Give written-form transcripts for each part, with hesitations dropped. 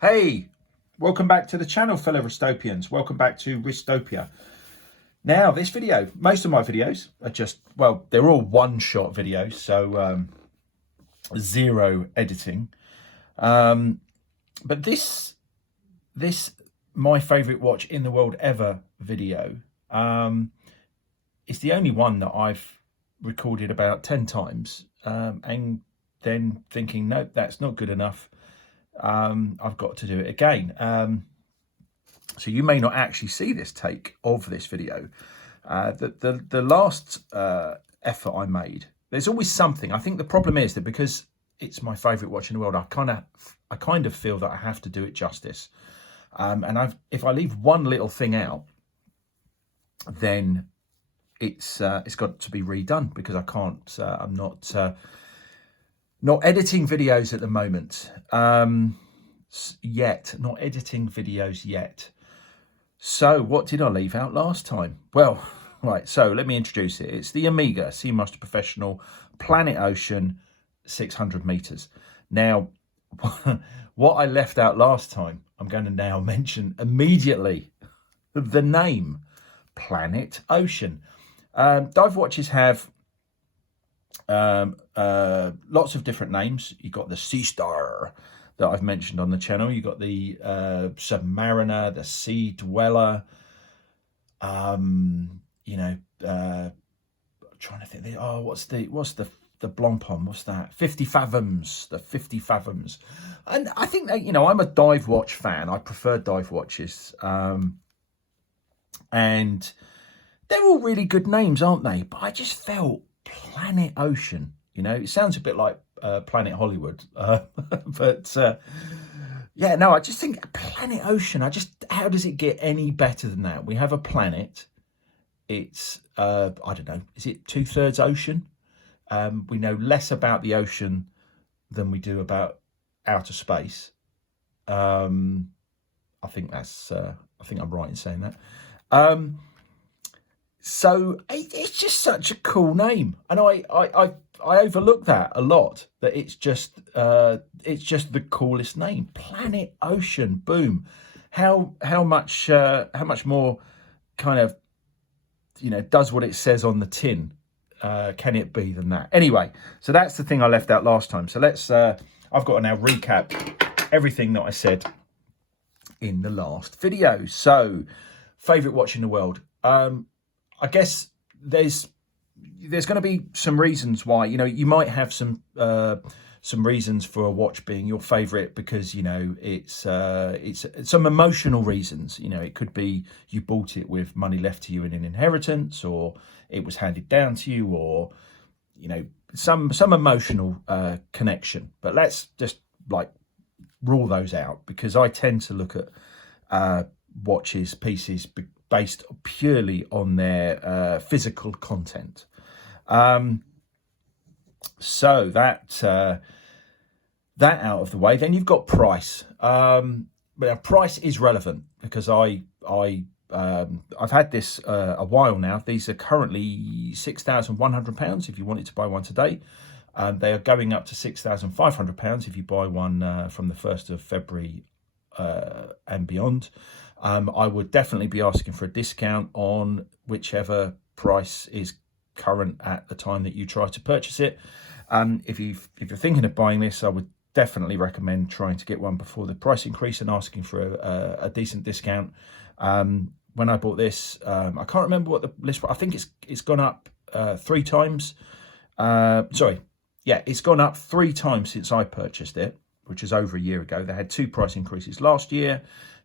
Hey, welcome back to the channel, fellow Ristopians. Welcome back to Ristopia. Now, this video, most of my videos are just, well, they're all one-shot videos, so zero editing. But this my favourite watch in the world ever video is the only one that I've recorded about 10 times and then thinking, nope, that's not good enough. I've got to do it again. So you may not actually see this take of this video. The last effort I made, there's always something. I think the problem is that because it's my favourite watch in the world, I kind of feel that I have to do it justice. And if I leave one little thing out, then it's got to be redone because I can't. I'm not editing videos at the moment yet. Not editing videos yet. So what did I leave out last time? Well, right, so let me introduce it. It's the Omega Seamaster Professional Planet Ocean 600 meters. Now, what I left out last time, I'm going to now mention immediately. The name, Planet Ocean. Dive watches have lots of different names. You've got the Sea Star that I've mentioned on the channel. You've got the Submariner, the Sea Dweller. Trying to think. What's the Blancpain? What's that? 50 Fathoms. The 50 Fathoms. And I think that, I'm a dive watch fan. I prefer dive watches. And they're all really good names, aren't they? But I just felt Planet Ocean, it sounds a bit like Planet Hollywood, but yeah, no, I just think Planet Ocean, how does it get any better than that? We have a planet, it's I don't know, is it 2/3 ocean? We know less about the ocean than we do about outer space. I think I'm right in saying that. So it's just such a cool name, and I overlook that a lot. That it's just the coolest name, Planet Ocean. Boom! How much more kind of does what it says on the tin? Can it be than that? Anyway, so that's the thing I left out last time. So let's. I've got to now recap everything that I said in the last video. So, favorite watch in the world. I guess there's going to be some reasons why, you might have some reasons for a watch being your favorite because, it's some emotional reasons. It could be you bought it with money left to you in an inheritance, or it was handed down to you, or, some emotional connection. But let's just rule those out, because I tend to look at pieces based purely on their physical content. So that out of the way, then you've got price. But price is relevant because I've had this a while now. These are currently £6,100 if you wanted to buy one today. They are going up to £6,500 if you buy one from the 1st of February and beyond. I would definitely be asking for a discount on whichever price is current at the time that you try to purchase it. If you're thinking of buying this, I would definitely recommend trying to get one before the price increase and asking for a decent discount. When I bought this, I can't remember what the list, but I think it's gone up 3 times. It's gone up 3 times since I purchased it, which is over a year ago. They had 2 price increases last year.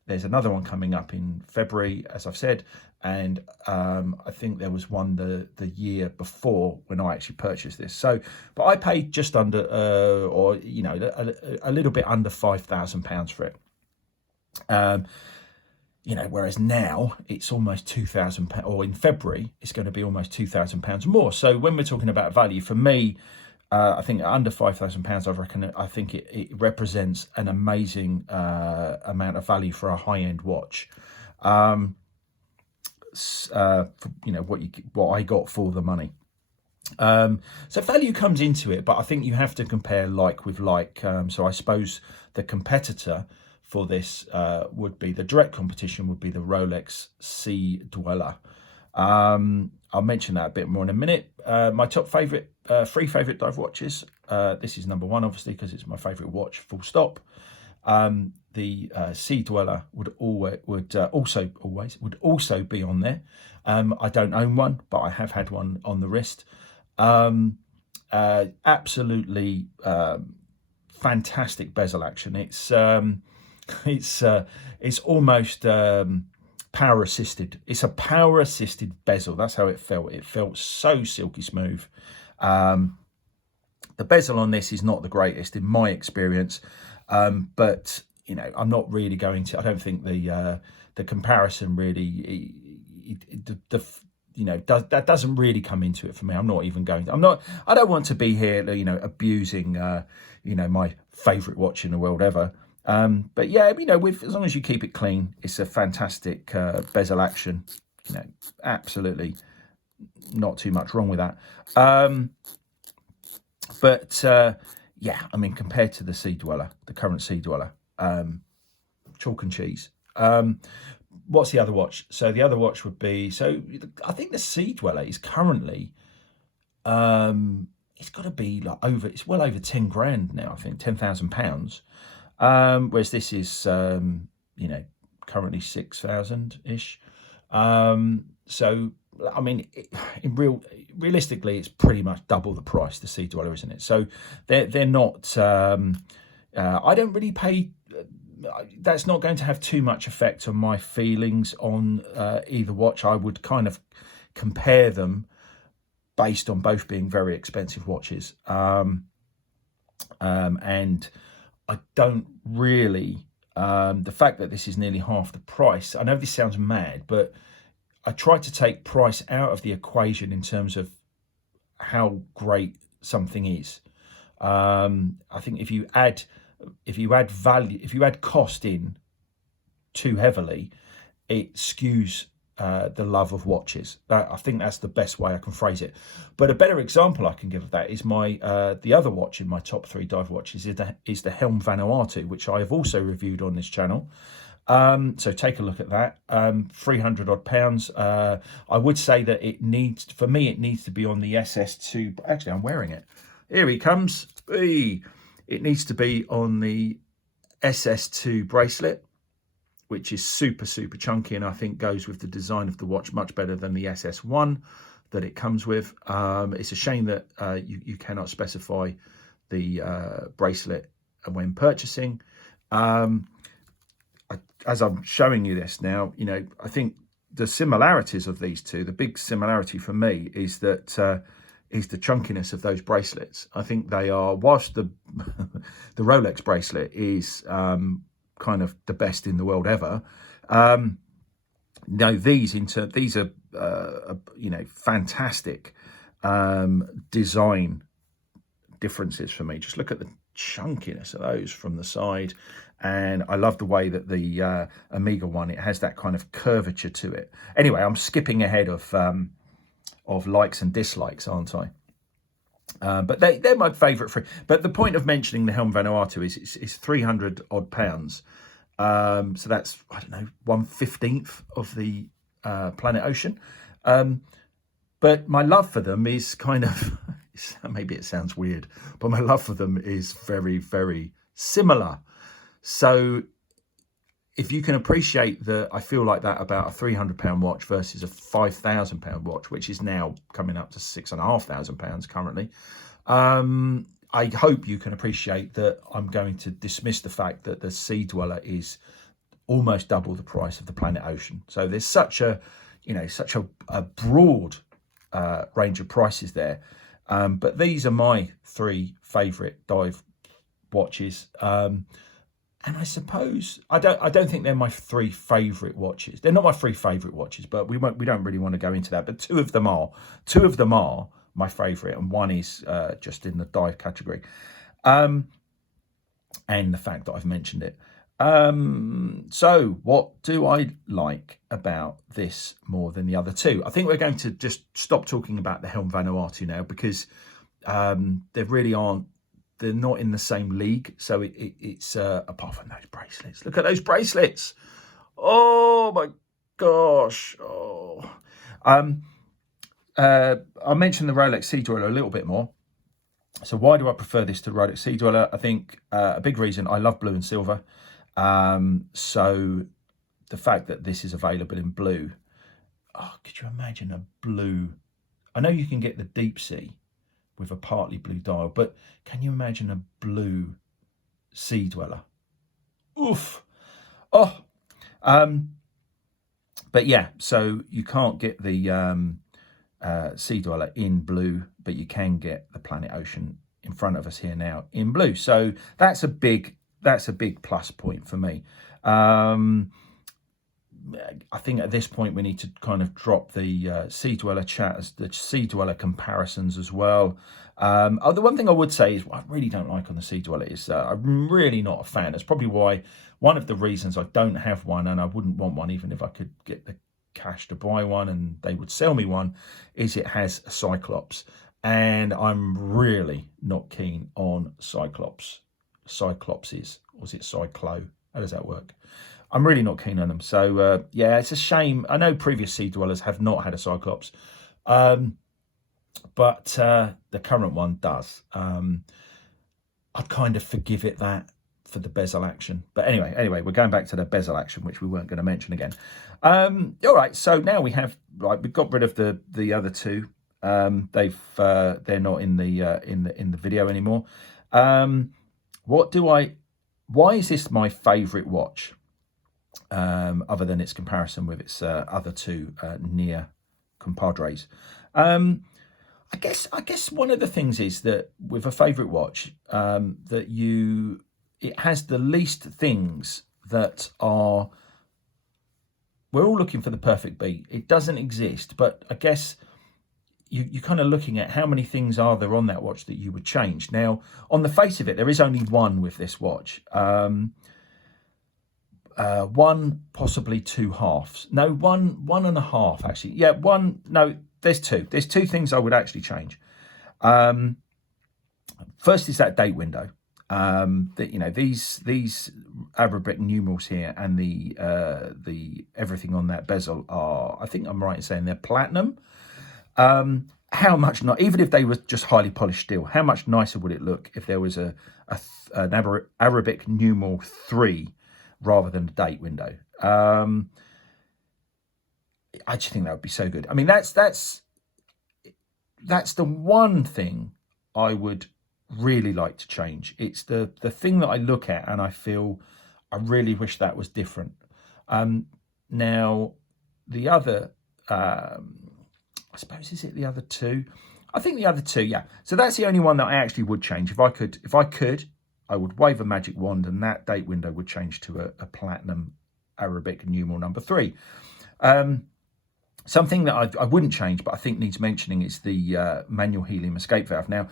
There's another one coming up in February, as I've said, and I think there was one the year before when I actually purchased this. So, but I paid just under, a little bit under £5,000 for it. Whereas now it's almost £2,000, or in February it's going to be almost £2,000 more. So when we're talking about value, for me, I think under £5,000, I think it represents an amazing amount of value for a high-end watch. What I got for the money. So value comes into it, but I think you have to compare like with like. So I suppose the competitor for this would be, the direct competition would be the Rolex Sea Dweller. I'll mention that a bit more in a minute. My top favourite, three favourite dive watches. This is number one, obviously, because it's my favourite watch, full stop. The Sea Dweller would also be on there. I don't own one, but I have had one on the wrist. Absolutely fantastic bezel action. It's almost power assisted. It's a power assisted bezel. That's how it felt. It felt so silky smooth. The bezel on this is not the greatest in my experience, but you know, I'm not really going to. I don't think the comparison really, that doesn't really come into it for me. I'm not even going to. I don't want to be here, you know, abusing, my favourite watch in the world ever. But yeah, you know, as long as you keep it clean, it's a fantastic bezel action. You know, absolutely not too much wrong with that. Yeah, I mean, compared to the Sea Dweller, the current Sea Dweller, chalk and cheese. What's the other watch? So the other watch would be, I think the Sea Dweller is currently, it's got to be like it's well over 10 grand now, I think, £10,000. Whereas this is, currently 6,000-ish. So, I mean, realistically, it's pretty much double the price, the Sea Dweller, isn't it? So they're not, I don't really pay, that's not going to have too much effect on my feelings on either watch. I would kind of compare them based on both being very expensive watches. And I don't really, the fact that this is nearly half the price, I know this sounds mad, but I try to take price out of the equation in terms of how great something is. I think if you add value, if you add cost in too heavily, it skews the love of watches. I think that's the best way I can phrase it. But a better example I can give of that is the other watch in my top three dive watches is the Helm Vanuatu, which I have also reviewed on this channel. So take a look at that. 300 odd pounds. I would say that it needs to be on the SS2. Actually, I'm wearing it. Here he comes. Hey. It needs to be on the SS2 bracelet, which is super, super chunky, and I think goes with the design of the watch much better than the SS1 that it comes with. It's a shame that you cannot specify the bracelet when purchasing. As I'm showing you this now, you know, I think the similarities of these two, the big similarity for me is that is the chunkiness of those bracelets. I think they are, whilst the the Rolex bracelet is kind of the best in the world ever. No, these are fantastic design differences for me. Just look at the chunkiness of those from the side, and I love the way that the Omega one, it has that kind of curvature to it. Anyway, I'm skipping ahead of likes and dislikes, aren't I? But they're my favourite three. But the point of mentioning the Helm Vanuatu is it's 300 odd pounds. So that's, I don't know, 1/15 of the planet Ocean. But my love for them is kind of, maybe it sounds weird, but my love for them is very, very similar. So if you can appreciate that, I feel like that about a £300 watch versus a £5,000 watch, which is now coming up to £6,500 currently. I hope you can appreciate that I'm going to dismiss the fact that the Sea Dweller is almost double the price of the Planet Ocean. So there's such a broad range of prices there. But these are my three favourite dive watches. And I suppose I don't think they're my three favourite watches. They're not my three favourite watches, but we don't really want to go into that. But two of them are my favourite, and one is just in the dive category. And the fact that I've mentioned it. So what do I like about this more than the other two? I think we're going to just stop talking about the Helm Vanuatu now, because there really aren't they're not in the same league. So it's apart from those bracelets. Look at those bracelets. Oh my gosh. Oh. I mentioned the Rolex Sea Dweller a little bit more. So why do I prefer this to the Rolex Sea Dweller? I think a big reason, I love blue and silver. So the fact that this is available in blue, could you imagine a blue? I know you can get the deep sea with a partly blue dial, but can you imagine a blue Sea Dweller? Oof. Oh. But yeah, so you can't get the Sea Dweller in blue, but you can get the Planet Ocean in front of us here now in blue. So that's a big plus point for me. I think at this point we need to kind of drop the Sea Dweller chat, the Sea Dweller comparisons as well. The one thing I would say is what I really don't like on the Sea Dweller is I'm really not a fan. That's probably why, one of the reasons I don't have one, and I wouldn't want one even if I could get the cash to buy one and they would sell me one, is it has a Cyclops. And I'm really not keen on Cyclopses. Or is it Cyclo? How does that work? I'm really not keen on them. So, yeah, it's a shame. I know previous Sea Dwellers have not had a Cyclops, but the current one does. I'd kind of forgive it that for the bezel action. But anyway, we're going back to the bezel action, which we weren't going to mention again. All right, so now we've got rid of the other two. They're not in the video anymore. Why is this my favourite watch? Other than its comparison with its other two near compadres. I guess one of the things is that with a favourite watch, it has the least things that are. We're all looking for the perfect beat. It doesn't exist, but I guess you're kind of looking at how many things are there on that watch that you would change. Now, on the face of it, there is only one with this watch. One, possibly two halves. No, one and a half actually. Yeah, one. No, there's two. There's two things I would actually change. First is that date window. These Arabic numerals here and the everything on that bezel are, I think I'm right in saying they're platinum. How much not? Even if they were just highly polished steel, how much nicer would it look if there was an Arabic numeral 3 rather than a date window? I just think that would be so good. I mean, that's the one thing I would really like to change. It's the thing that I look at and I feel I really wish that was different. Now, the other, I suppose, is it the other two? I think the other two, yeah. So that's the only one that I actually would change. If I could, I would wave a magic wand and that date window would change to a platinum Arabic numeral number 3. Something that I wouldn't change, but I think needs mentioning, is the manual helium escape valve. Now,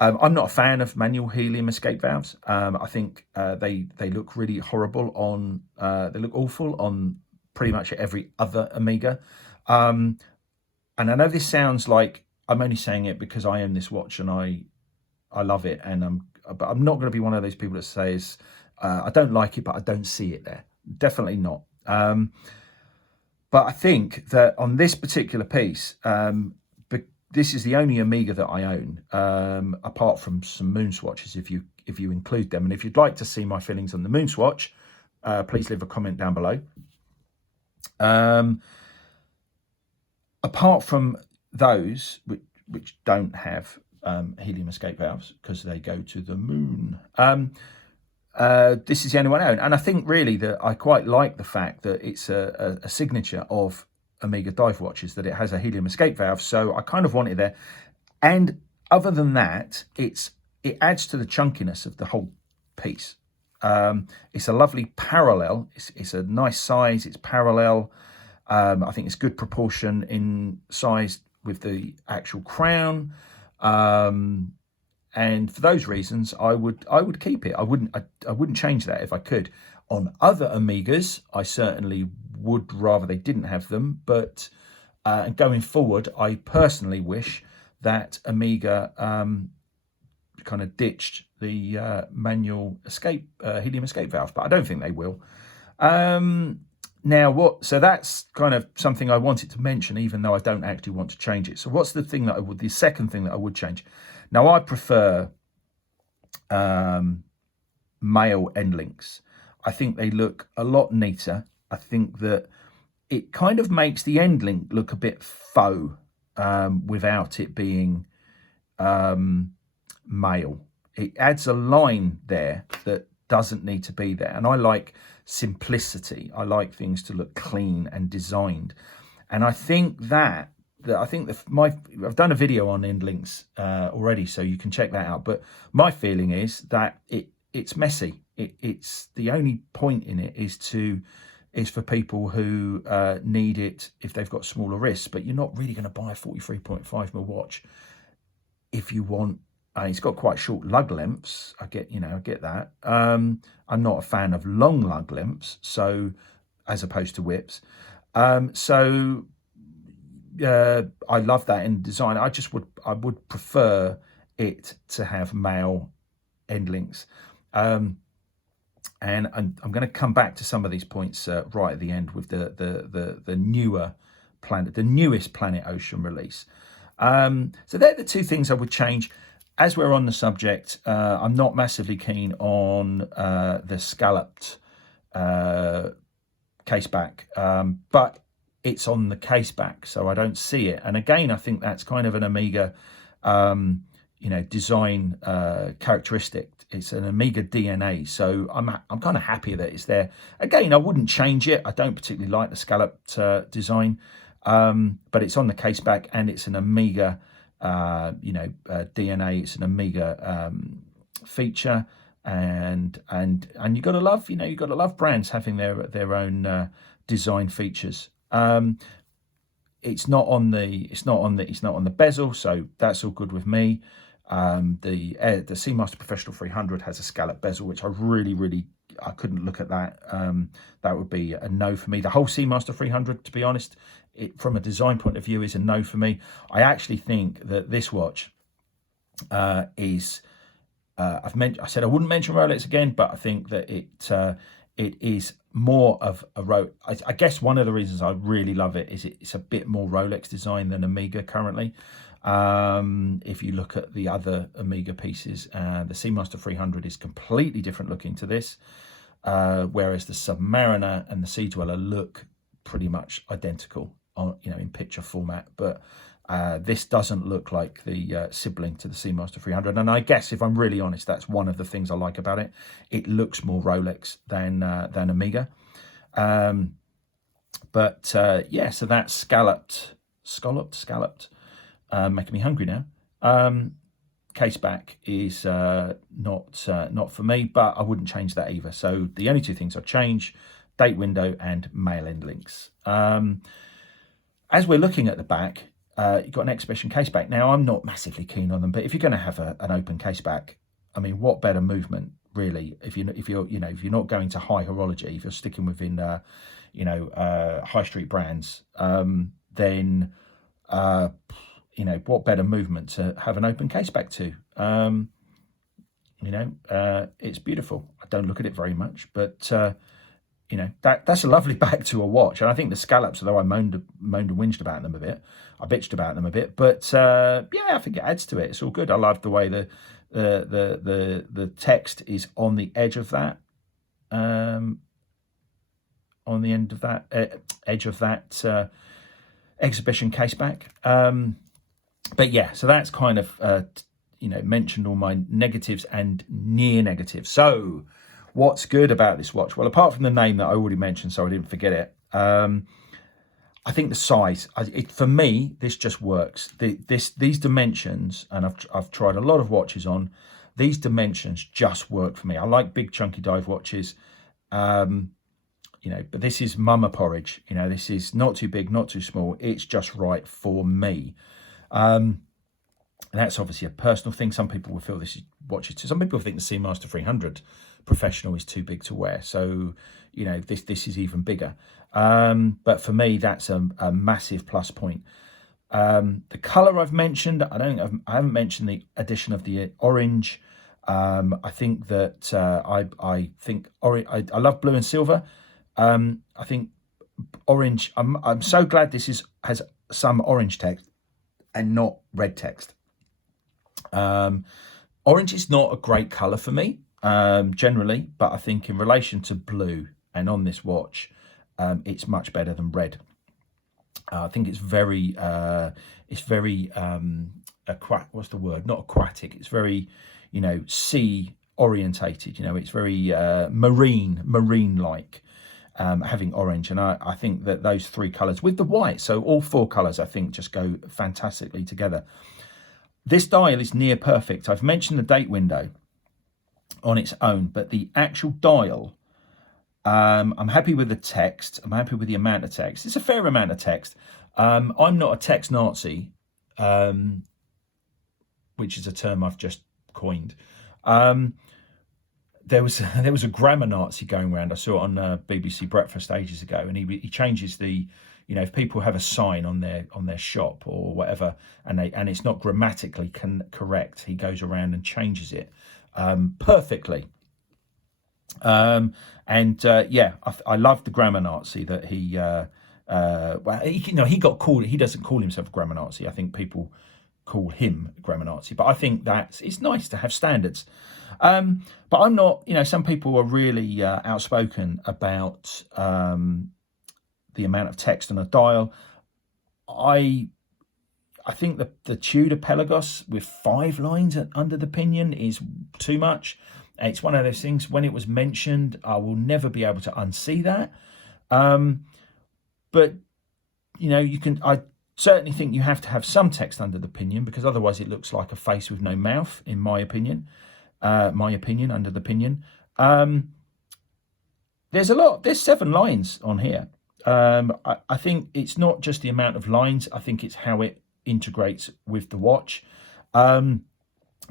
I'm not a fan of manual helium escape valves. I think they look really horrible on, they look awful on pretty much every other Omega. And I know this sounds like I'm only saying it because I own this watch and I love it, but I'm not going to be one of those people that says I don't like it, but I don't see it there. Definitely not. But I think that on this particular piece, this is the only Omega that I own, apart from some moon swatches, if you include them. And if you'd like to see my feelings on the moon swatch, please leave a comment down below. Apart from those which don't have helium escape valves because they go to the moon, this is the only one I own. And I think really that I quite like the fact that it's a signature of Omega dive watches, that it has a helium escape valve. So I kind of want it there. And other than that, it adds to the chunkiness of the whole piece. It's a lovely parallel. It's a nice size. It's parallel. I think it's good proportion in size with the actual crown. And for those reasons, I would keep it. I wouldn't change that if I could. On other Omegas, I certainly would rather they didn't have them. But going forward, I personally wish that Omega kind of ditched the manual escape helium escape valve, but I don't think they will. Now so that's kind of something I wanted to mention, even though I don't actually want to change it. So what's the thing that the second thing that I would change? Now I prefer male end links. I think they look a lot neater. I think that it kind of makes the end link look a bit faux without it being male. It adds a line there that doesn't need to be there. And I like simplicity. I like things to look clean and designed. And I think I've done a video on end links already, so you can check that out. But my feeling is that it's messy. It's the only point in it is for people who need it if they've got smaller wrists. But you're not really going to buy a 43.5mm watch if you want. It's got quite short lug lengths. I get that. I'm not a fan of long lug lengths, so as opposed to whips. I love that in design. I would prefer it to have male end links. And I'm going to come back to some of these points right at the end with the newest Planet Ocean release. So they're the two things I would change. As we're on the subject, I'm not massively keen on the scalloped caseback, but it's on the caseback, so I don't see it. And again, I think that's kind of an Omega, design characteristic. It's an Omega DNA, so I'm kind of happy that it's there. Again, I wouldn't change it. I don't particularly like the scalloped design, but it's on the caseback, and it's an Omega. DNA. It's an Omega feature, and you got to love brands having their own design features. It's not on the bezel, so that's all good with me. The Seamaster Professional 300 has a scallop bezel, which I couldn't look at that. That would be a no for me. The whole Seamaster 300, to be honest, from a design point of view, is a no for me. I actually think that this watch is. I said I wouldn't mention Rolex again, but I think that it is more of a Rolex. I guess one of the reasons I really love it is it's a bit more Rolex design than Omega currently. If you look at the other Omega pieces, the Seamaster 300 is completely different looking to this, whereas the Submariner and the Sea Dweller look pretty much identical in picture format, but this doesn't look like the sibling to the Seamaster 300. And I guess, if I'm really honest, that's one of the things I like about it. It looks more Rolex than Omega. So that's scalloped, making me hungry now. Caseback is not for me, but I wouldn't change that either. So the only two things I'd change: date window and male end links. As we're looking at the back, you've got an exhibition caseback. Now, I'm not massively keen on them, but if you're going to have an open caseback, I mean, what better movement, really? If you're not going to high horology, if you're sticking within high street brands, then what better movement to have an open caseback to? It's beautiful. I don't look at it very much, but that's a lovely back to a watch. And I think the scallops, although I moaned and whinged about them a bit, I bitched about them a bit, but I think it adds to it. It's all good. I love the way the text is on the edge of that, on the end of that edge of that exhibition caseback. So that's kind of mentioned all my negatives and near negatives. So what's good about this watch? Well, apart from the name that I already mentioned, so I didn't forget it, I think the size. For me, this just works. These dimensions, and I've tried a lot of watches on. These dimensions just work for me. I like big chunky dive watches, but this is mama porridge. This is not too big, not too small. It's just right for me. And that's obviously a personal thing. Some people will feel this watch is too. Some people think the Seamaster 300 Professional is too big to wear. So, this is even bigger. But for me, that's a massive plus point. The colour I've mentioned, I haven't mentioned the addition of the orange I think that I love blue and silver. I think orange. I'm so glad this has some orange text and not red text. Orange is not a great colour for me generally, but I think in relation to blue and on this watch, it's much better than red. I think it's very what's the word? Not aquatic. It's very, sea orientated. It's very marine like. Having orange, and I think that those three colours with the white, so all four colours, I think just go fantastically together. This dial is near perfect. I've mentioned the date window on its own, but the actual dial, I'm happy with the text. I'm happy with the amount of text. It's a fair amount of text. I'm not a text Nazi, which is a term I've just coined. There was a grammar Nazi going around. I saw it on BBC Breakfast ages ago, and he changes the, if people have a sign on their shop or whatever, and it's not grammatically correct, he goes around and changes it perfectly. I love the grammar Nazi that he. He got called. He doesn't call himself a grammar Nazi. I think people call him grammar Nazi, but I think that it's nice to have standards. But I'm not, some people are really outspoken about the amount of text on a dial. I think the Tudor Pelagos with 5 lines under the pinion is too much. It's one of those things, when it was mentioned, I will never be able to unsee that. But, I certainly think you have to have some text under the pinion, because otherwise it looks like a face with no mouth, in my opinion. Under the pinion. There's 7 lines on here. I think it's not just the amount of lines, I think it's how it integrates with the watch. And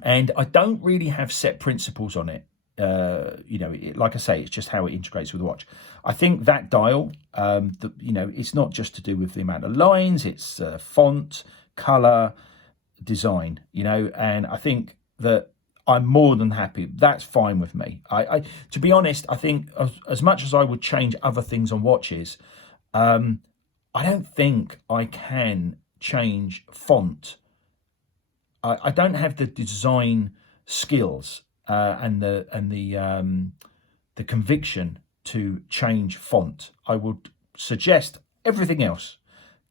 I don't really have set principles on it. Like I say, it's just how it integrates with the watch. I think that dial, it's not just to do with the amount of lines, it's font, color, design, and I think that I'm more than happy. That's fine with me. I to be honest, I think as much as I would change other things on watches, I don't think I can change font. I don't have the design skills and the conviction to change font. I would suggest everything else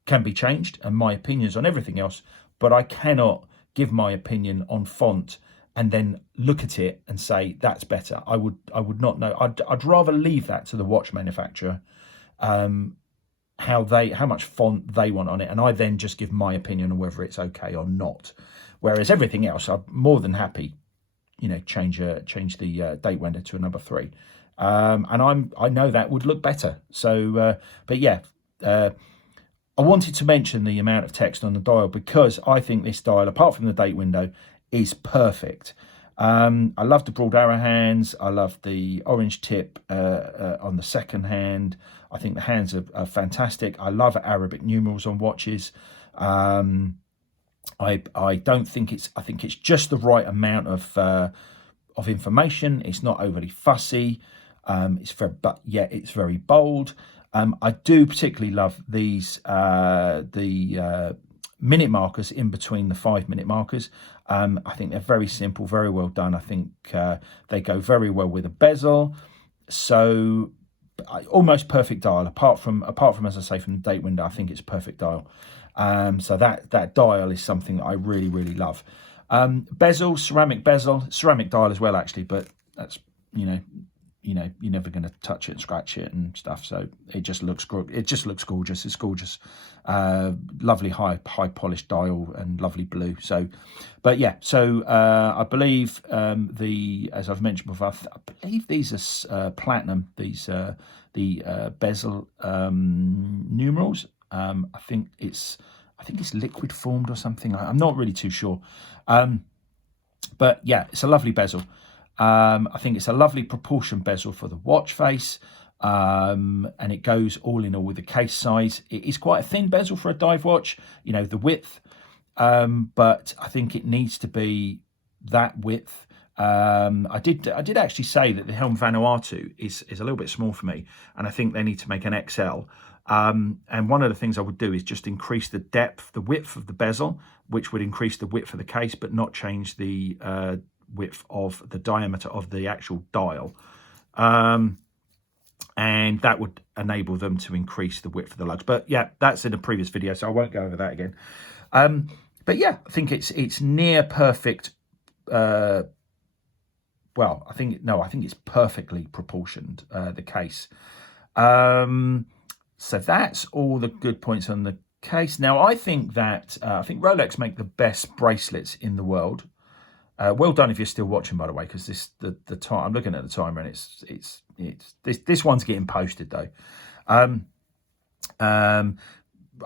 can be changed, and my opinions on everything else, but I cannot give my opinion on font and then look at it and say that's better. I would not know. I'd rather leave that to the watch manufacturer, how much font they want on it, and I then just give my opinion on whether it's okay or not. Whereas everything else, I'm more than happy, change the date window to a number 3, and I know that would look better. So, but yeah, I wanted to mention the amount of text on the dial because I think this dial, apart from the date window, is perfect. I love the broad arrow hands. I love the orange tip on the second hand. I think the hands are fantastic. I love Arabic numerals on watches. I don't think I think it's just the right amount of information. It's not overly fussy. But yet it's very bold. I do particularly love these the minute markers in between the 5-minute markers. I think they're very simple, very well done. I think they go very well with a bezel. So almost perfect dial. Apart from as I say, from the date window, I think it's a perfect dial. So that dial is something that I really, really love. Bezel, ceramic dial as well, actually, but that's, you're never going to touch it and scratch it and stuff. So it just looks gorgeous. It's gorgeous. Lovely high polished dial and lovely blue. So, but yeah, so I believe as I've mentioned before, I believe these are platinum, the bezel numerals. I think it's liquid formed or something. I'm not really too sure. But yeah, it's a lovely bezel. I think it's a lovely proportion bezel for the watch face, and it goes all in all with the case size. It is quite a thin bezel for a dive watch, the width, but I think it needs to be that width I did actually say that the Helm Vanuatu is a little bit small for me, and I think they need to make an XL. And one of the things I would do is just increase the width of the bezel, which would increase the width of the case, but not change the width of the diameter of the actual dial. And that would enable them to increase the width of the lugs. But yeah, that's in a previous video, so I won't go over that again. But yeah, I think it's near perfect. Well, I think it's perfectly proportioned, the case. So that's all the good points on the case. Now, I think that Rolex make the best bracelets in the world. Well done if you're still watching, by the way, because the time I'm looking at the timer and it's this one's getting posted though. I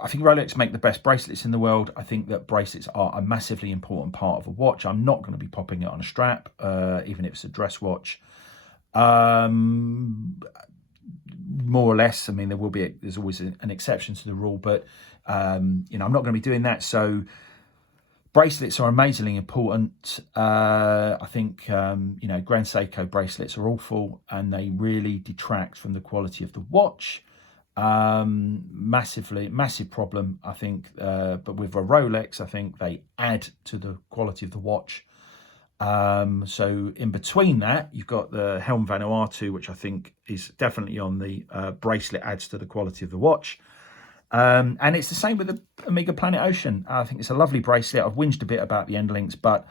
think Rolex make the best bracelets in the world. I think that bracelets are a massively important part of a watch. I'm not going to be popping it on a strap, even if it's a dress watch. More or less, I mean, there's always an exception to the rule, but I'm not going to be doing that. So bracelets are amazingly important. I think Grand Seiko bracelets are awful, and they really detract from the quality of the watch. Massive problem, I think. But with a Rolex, I think they add to the quality of the watch. So in between that, you've got the Helm Vanuatu, which I think is definitely on the bracelet, adds to the quality of the watch. And it's the same with the Omega Planet Ocean. I think it's a lovely bracelet. I've whinged a bit about the end links, but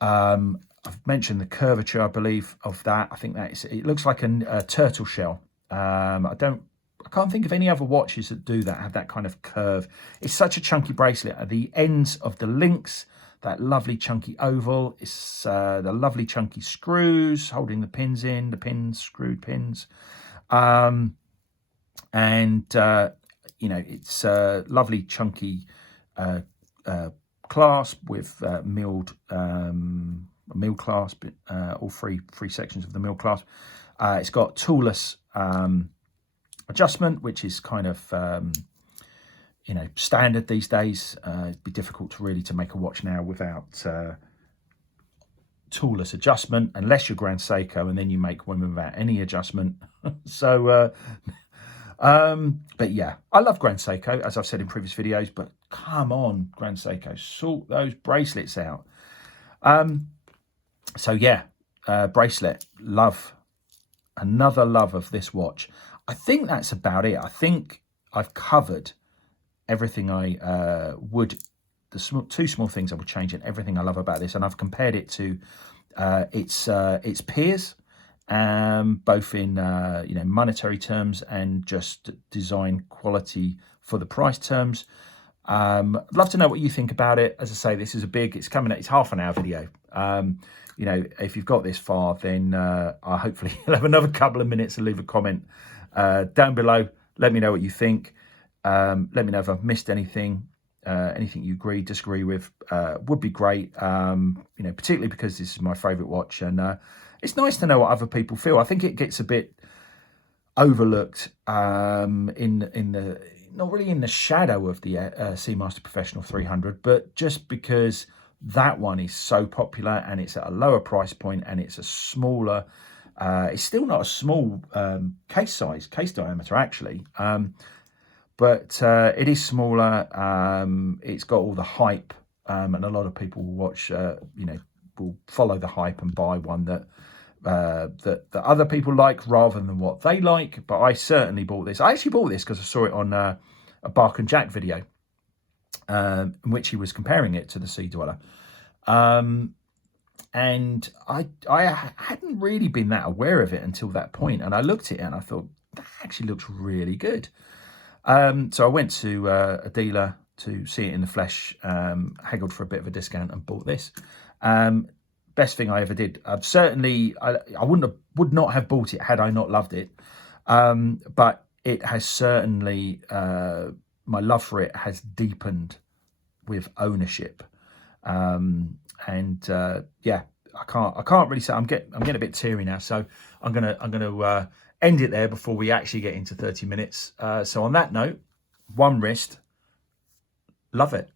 I've mentioned the curvature, I believe, of that. I think it looks like a turtle shell. I can't think of any other watches that do that, have that kind of curve. It's such a chunky bracelet. At the ends of the links, that lovely chunky oval, it's the lovely chunky screws holding the pins in, screwed pins. It's a lovely chunky clasp with milled clasp, all three sections of the milled clasp. It's got toolless adjustment, which is kind of standard these days. It'd be difficult to make a watch now without toolless adjustment, unless you're Grand Seiko, and then you make one without any adjustment. So but yeah, I love Grand Seiko, as I've said in previous videos, but come on, Grand Seiko, sort those bracelets out. So yeah, bracelet, another love of this watch. I think that's about it. I think I've covered everything I would, two small things I would change, and everything I love about this. And I've compared it to its peers, both in monetary terms and just design quality for the price terms. I'd love to know what you think about it. As I say, this is it's half an hour video. If you've got this far, then I hopefully you'll have another couple of minutes to leave a comment down below. Let me know what you think. Let me know if I've missed anything, anything you agree, disagree with. Would be great. Particularly because this is my favourite watch, and it's nice to know what other people feel. I think it gets a bit overlooked not really in the shadow of the Seamaster Professional 300, but just because that one is so popular and it's at a lower price point and it's a smaller, it's still not a small case diameter actually, but it is smaller. It's got all the hype, and a lot of people will watch, will follow the hype and buy one that other people like rather than what they like. But I certainly bought this. I actually bought this because I saw it on a Bark and Jack video, in which he was comparing it to the Sea Dweller. And I hadn't really been that aware of it until that point. And I looked at it and I thought, that actually looks really good. So I went to a dealer to see it in the flesh, haggled for a bit of a discount and bought this. Best thing I ever did. I would not have bought it had I not loved it. But it has certainly, my love for it has deepened with ownership. Yeah, I can't really say. I'm getting a bit teary now, so I'm gonna end it there before we actually get into 30 minutes. So on that note, one wrist, love it.